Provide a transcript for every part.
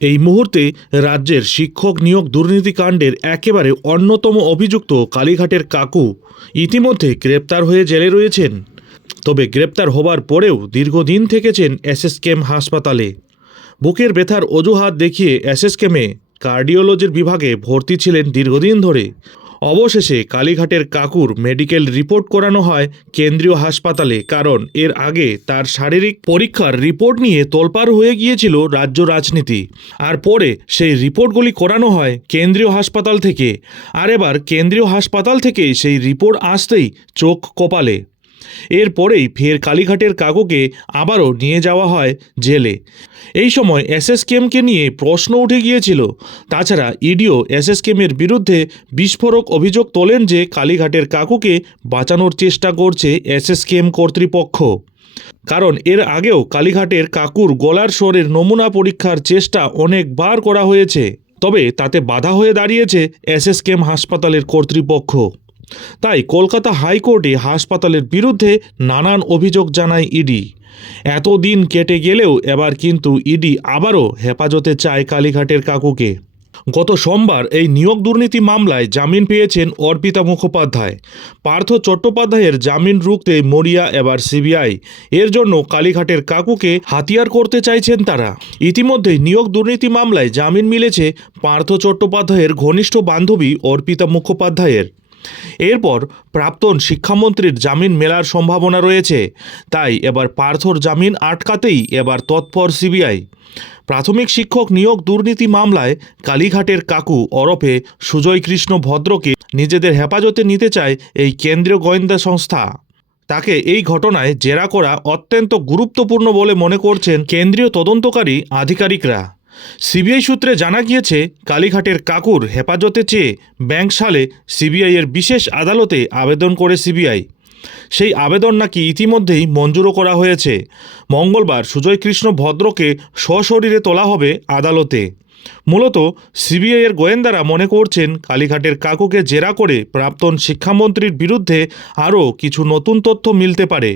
এই মুহূর্তে রাজ্যের শিক্ষক নিয়োগ দুর্নীতিকাণ্ডের একেবারে অন্যতম অভিযুক্ত কালীঘাটের কাকু ইতিমধ্যে গ্রেপ্তার হয়ে জেলে রয়েছেন। তবে গ্রেপ্তার হবার পরেও দীর্ঘদিন থেকেছেন এসএসকেম হাসপাতালে। বুকের ব্যথার অজুহাত দেখিয়ে এসএসকেমে কার্ডিওলজির বিভাগে ভর্তি ছিলেন দীর্ঘদিন ধরে। অবশেষে কালীঘাটের কাকুর মেডিকেল রিপোর্ট করানো হয় কেন্দ্রীয় হাসপাতালে, কারণ এর আগে তার শারীরিক পরীক্ষার রিপোর্ট নিয়ে তোলপাড় হয়ে গিয়েছিল রাজ্য রাজনীতি। আর পরে সেই রিপোর্টগুলি করানো হয় কেন্দ্রীয় হাসপাতাল থেকে। আর এবার কেন্দ্রীয় হাসপাতাল থেকে সেই রিপোর্ট আসতেই চোখ কপালে। এরপরেই ফের কালীঘাটের কাকুকে আবারও নিয়ে যাওয়া হয় জেলে। এই সময় এসএসকেএমকে নিয়ে প্রশ্ন উঠে গিয়েছিল। তাছাড়া ইডিও এসএসকেএমের বিরুদ্ধে বিস্ফোরক অভিযোগ তোলেন যে কালীঘাটের কাকুকে বাঁচানোর চেষ্টা করছে এসএসকেএম কর্তৃপক্ষ। কারণ এর আগেও কালীঘাটের কাকুর গলার স্বরের নমুনা পরীক্ষার চেষ্টা অনেকবার করা হয়েছে। তবে তাতে বাধা হয়ে দাঁড়িয়েছে এসএসকেএম হাসপাতালের কর্তৃপক্ষ। তাই কলকাতা হাইকোর্টে হাসপাতালের বিরুদ্ধে নানান অভিযোগ জানায় ইডি। এতদিন কেটে গেলেও এবার কিন্তু ইডি আবারও হেফাজতে চায় কালীঘাটের কাকুকে। গত সোমবার এই নিয়োগ দুর্নীতি মামলায় জামিন পেয়েছেন অর্পিতা মুখোপাধ্যায়। পার্থ চট্টোপাধ্যায়ের জামিন রুখতে মরিয়া এবার সিবিআই। এর জন্য কালীঘাটের কাকুকে হাতিয়ার করতে চাইছেন তারা। ইতিমধ্যে নিয়োগ দুর্নীতি মামলায় জামিন মিলেছে পার্থ চট্টোপাধ্যায়ের ঘনিষ্ঠ বান্ধবী অর্পিতা মুখোপাধ্যায়ের। এরপর প্রাক্তন শিক্ষামন্ত্রীর জামিন মেলার সম্ভাবনা রয়েছে। তাই এবার পার্থর জামিন আটকাতেই এবার তৎপর সিবিআই। প্রাথমিক শিক্ষক নিয়োগ দুর্নীতি মামলায় কালীঘাটের কাকু অরফে সুজয় কৃষ্ণ ভদ্রকে নিজেদের হেফাজতে নিতে চায় এই কেন্দ্রীয় গোয়েন্দা সংস্থা। তাকে এই ঘটনায় জেরা করা অত্যন্ত গুরুত্বপূর্ণ বলে মনে করছেন কেন্দ্রীয় তদন্তকারী আধিকারিকরা। সিবিআই সূত্রে জানা গিয়েছে, কালীঘাটের কাকুর হেফাজতে চেয়ে ব্যাংক সালে সিবিআইয়ের বিশেষ আদালতে আবেদন করে সিবিআই। সেই আবেদন নাকি ইতিমধ্যেই মঞ্জুরও করা হয়েছে। মঙ্গলবার সুজয় কৃষ্ণ ভদ্রকে সশরীরে তোলা হবে আদালতে। মূলত সিবিআইয়ের গোয়েন্দারা মনে করছেন কালীঘাটের কাকুকে জেরা করে প্রাক্তন শিক্ষামন্ত্রীর বিরুদ্ধে আরও কিছু নতুন তথ্য মিলতে পারে।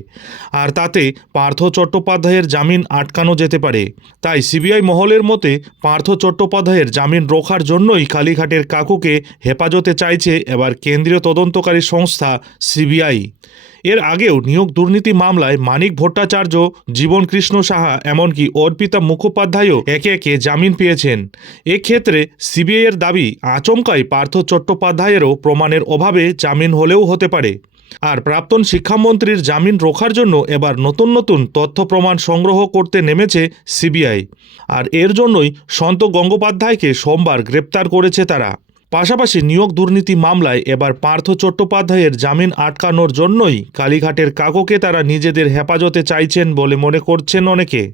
আর তাতে পার্থ চট্টোপাধ্যায়ের জামিন আটকানো যেতে পারে। তাই সিবিআই মহলের মতে পার্থ চট্টোপাধ্যায়ের জামিন রোখার জন্যই কালীঘাটের কাকুকে হেফাজতে চাইছে এবার কেন্দ্রীয় তদন্তকারী সংস্থা সিবিআই। এর আগেও নিয়োগ দুর্নীতি মামলায় মানিক ভট্টাচার্য, জীবন কৃষ্ণ সাহা এমনকি অর্পিতা মুখোপাধ্যায়ও একে একে জামিন পেয়েছেন। এক্ষেত্রে সিবিআইয়ের দাবি আচমকাই পার্থ চট্টোপাধ্যায়েরও প্রমাণের অভাবে জামিন হলেও হতে পারে। আর প্রাক্তন শিক্ষামন্ত্রীর জামিন রোখার জন্য এবার নতুন নতুন তথ্য প্রমাণ সংগ্রহ করতে নেমেছে সিবিআই। আর এর জন্যই সন্ত গঙ্গোপাধ্যায়কে সোমবার গ্রেপ্তার করেছে তারা। পাশাপাশি নিয়োগ দুর্নীতি মামলায় এবার পার্থ চট্টোপাধ্যায়ের জামিন আটকানোর জন্যই কালীঘাটের কাকুকে তারা নিজেদের হেফাজতে চাইছেন বলে মনে করছেন অনেকে।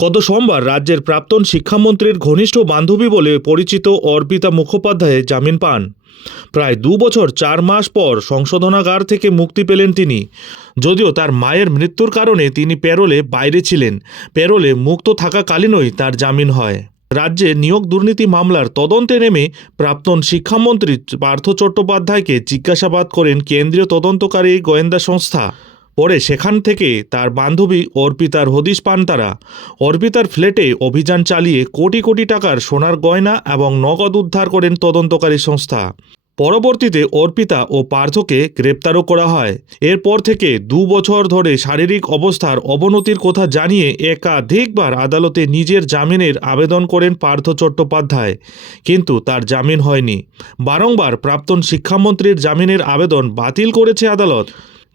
গত সোমবার রাজ্যের প্রাক্তন শিক্ষামন্ত্রীর ঘনিষ্ঠ বান্ধবী বলে পরিচিত অর্পিতা মুখোপাধ্যায় জামিন পান। প্রায় দু বছর চার মাস পর সংশোধনাগার থেকে মুক্তি পেলেন তিনি। যদিও তার মায়ের মৃত্যুর কারণে তিনি প্যারোলে বাইরে ছিলেন। প্যারোলে মুক্ত থাকাকালীনই তার জামিন হয়। রাজ্যে নিয়োগ দুর্নীতি মামলার তদন্তে নেমে প্রাক্তন শিক্ষামন্ত্রী পার্থ চট্টোপাধ্যায়কে জিজ্ঞাসাবাদ করেন কেন্দ্রীয় তদন্তকারী গোয়েন্দা সংস্থা। পরে সেখান থেকে তার বান্ধবী অর্পিতার হদিশ পান তারা। অর্পিতার ফ্ল্যাটে অভিযান চালিয়ে কোটি কোটি টাকার সোনার গয়না এবং নগদ উদ্ধার করেন তদন্তকারী সংস্থা। পরবর্তীতে অর্পিতা ও পার্থকে গ্রেপ্তারও করা হয়। এরপর থেকে দু বছর ধরে শারীরিক অবস্থার অবনতির কথা জানিয়ে একাধিকবার আদালতে নিজের জামিনের আবেদন করেন পার্থ চট্টোপাধ্যায়। কিন্তু তার জামিন হয়নি। বারংবার প্রাক্তন শিক্ষামন্ত্রীর জামিনের আবেদন বাতিল করেছে আদালত।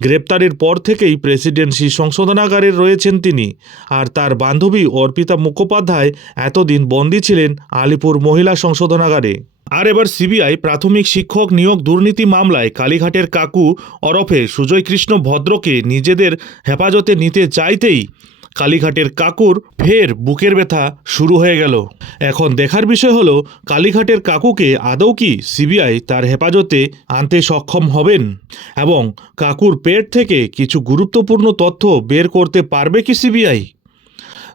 গ্রেপ্তারের পর থেকেই প্রেসিডেন্সি সংশোধনাগারে রয়েছেন তিনি। আর তার বান্ধবী অর্পিতা মুখোপাধ্যায় এতদিন বন্দি ছিলেন আলিপুর মহিলা সংশোধনাগারে। আর এবার সিবিআই প্রাথমিক শিক্ষক নিয়োগ দুর্নীতি মামলায় কালীঘাটের কাকু অরফে সুজয় কৃষ্ণ ভদ্রকে নিজেদের হেফাজতে নিতে চাইতেই কালীঘাটের কাকুর ফের বুকের ব্যথা শুরু হয়ে গেল। এখন দেখার বিষয় হলো, কালীঘাটের কাকুকে আদৌ কি সিবিআই তার হেফাজতে আনতে সক্ষম হবেন? এবং কাকুর পেট থেকে কিছু গুরুত্বপূর্ণ তথ্য বের করতে পারবে কি সিবিআই?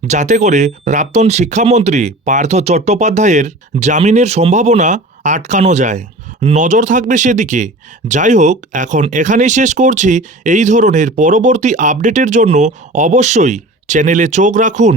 যাতে করে প্রাক্তন শিক্ষামন্ত্রী পার্থ চট্টোপাধ্যায়ের জামিনের সম্ভাবনা আটকানো যায়। নজর থাকবে সেদিকে। যাই হোক, এখন এখানেই শেষ করছি। এই ধরনের পরবর্তী আপডেটের জন্য অবশ্যই চ্যানেলে চোখ রাখুন।